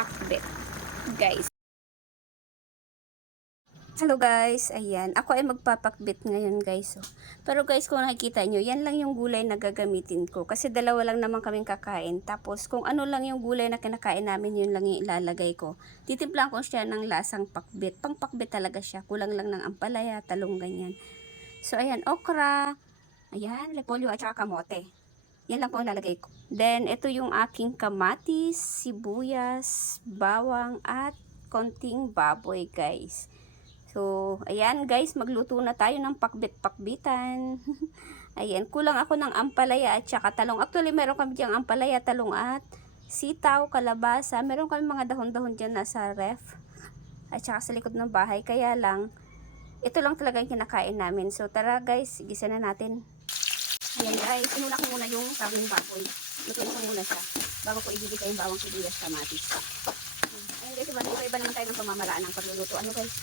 pakbet, guys. Hello guys, ayan. Ako ay magpapakbit ngayon guys. Pero guys, kung nakikita nyo, yan lang yung gulay na gagamitin ko. Kasi dalawa lang naman kaming kakain. Tapos kung ano lang yung gulay na kinakain namin, yun lang yung ilalagay ko. Titimplan ko siya ng lasang pakbit. Pang pakbit talaga siya. Kulang lang ng ampalaya, talong, ganyan. So ayan, okra. Ayan, repolyo at saka kamote. Yan lang po ang lalagay ko. Then, ito yung aking kamatis, sibuyas, bawang, at konting baboy guys. So, ayan guys, magluto na tayo ng pakbit-pakbitan. Ayan, kulang ako ng ampalaya at saka talong. Actually, meron kami diyang ampalaya, talong at sitaw, kalabasa. Meron kami mga dahon-dahon dyan nasa ref. At saka sa likod ng bahay. Kaya lang, ito lang talaga yung kinakain namin. So, tara guys, gisa na natin. Ayan guys, inuna ko muna yung karning baboy. Lutuin ko muna siya. Bago ko ibibigay yung bawang sibuyas kamatis. Ayan guys, iba naman tayo ng pamamaraan ng pagluluto. Ano guys?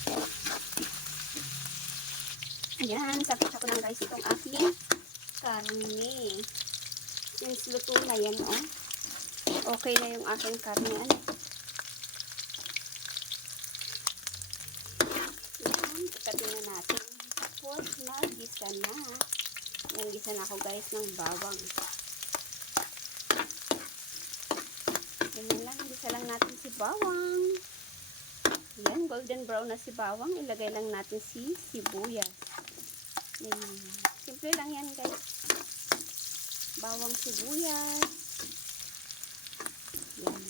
Ayan, sapit ko lang guys itong aking karne. Since luto na yan, oh. Okay na yung aking karne. Ano? Ayan, ikatin na natin. Tapos, mag-gisa na. Ayan, gisa na ako guys ng bawang. Ganyan lang, gisa lang natin si bawang. Ayan, golden brown na si bawang. Ilagay lang natin si sibuyas. Simple lang yan guys. Bawang, sibuyas. Yan.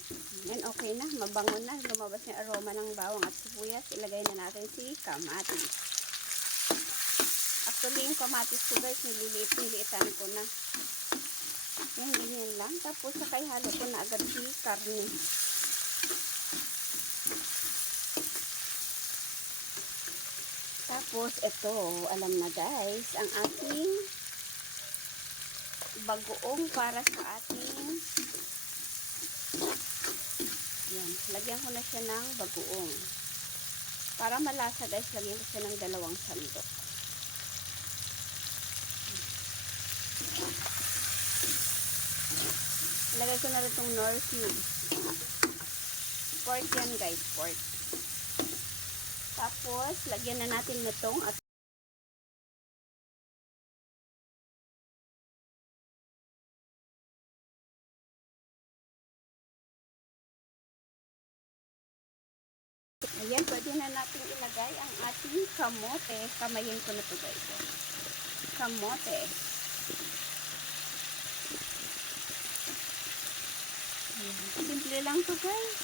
Yan, okay na. Mabango na. Lumabas yung aroma ng bawang at sibuyas. Ilagay na natin si kamatis. Actually, yung kamatis ko guys, nililiit-niliitan ko na. Yan, ganyan lang. Tapos, sakay halo ko na agad si karne. Tapos, ito, alam na guys, ang ating bagoong para sa ating, yan, lagyan ko na siya ng bagoong. Para malasa guys, lagyan ko siya ng 2 sandok. Lagay ko na rin itong nor cube. Pork yan guys, pork. Tapos, lagyan na natin nitong at ayan, pwede na natin ilagay ang ating kamote. Kamayin ko na ito guys. Kamote. Ayan. Simple lang to guys.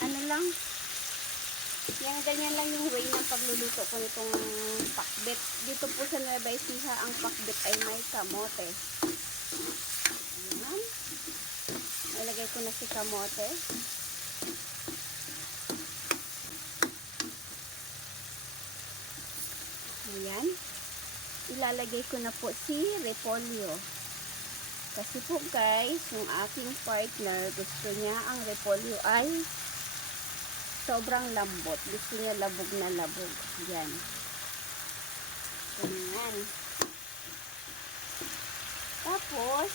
Ano lang. Yan, ganyan lang yung way ng pagluluto ko nitong pakbet. Dito po sa Nueva Ecija, ang pakbet ay may kamote. Ayan. Ilagay ko na si kamote. Ayan. Ilalagay ko na po si repolyo. Kasi po guys, yung aking partner, gusto niya ang repolyo ay sobrang lambot. Gusto niya labog na labog. Yan. Ganyan. Tapos,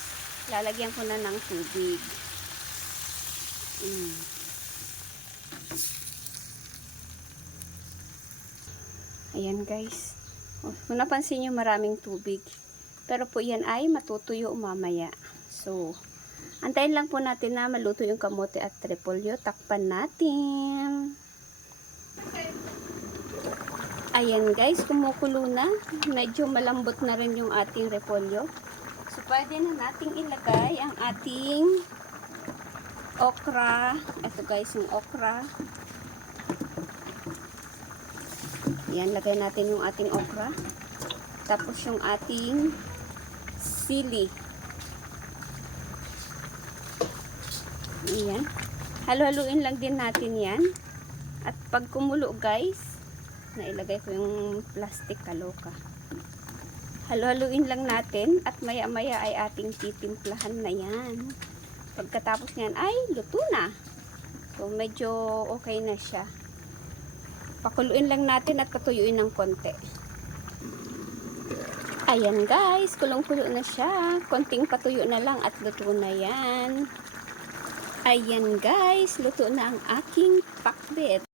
lalagyan ko na ng tubig. Ayan guys. Kung napansin nyo, maraming tubig. Pero po yan ay matutuyo mamaya. So, antayin lang po natin na maluto yung kamote at repolyo. Takpan natin. Ayan guys, kumukulo na. Medyo malambot na rin yung ating repolyo. So, pwede na nating ilagay ang ating okra. Ito guys, yung okra. Ayan, lagay natin yung ating okra. Tapos yung ating sili. Ayan. Halo-haluin lang din natin yan. At pag kumulo guys, nailagay ko yung plastic, kaloka. Halo-haluin lang natin at maya-maya ay ating titimplahan na yan. Pagkatapos nyan ay luto na. So medyo okay na siya. Pakuluin lang natin at patuyuin ng konti. Ayan guys, kulong-kulo na siya. Konting patuyo na lang at luto na yan. Ayan guys, luto na ang aking pakbet.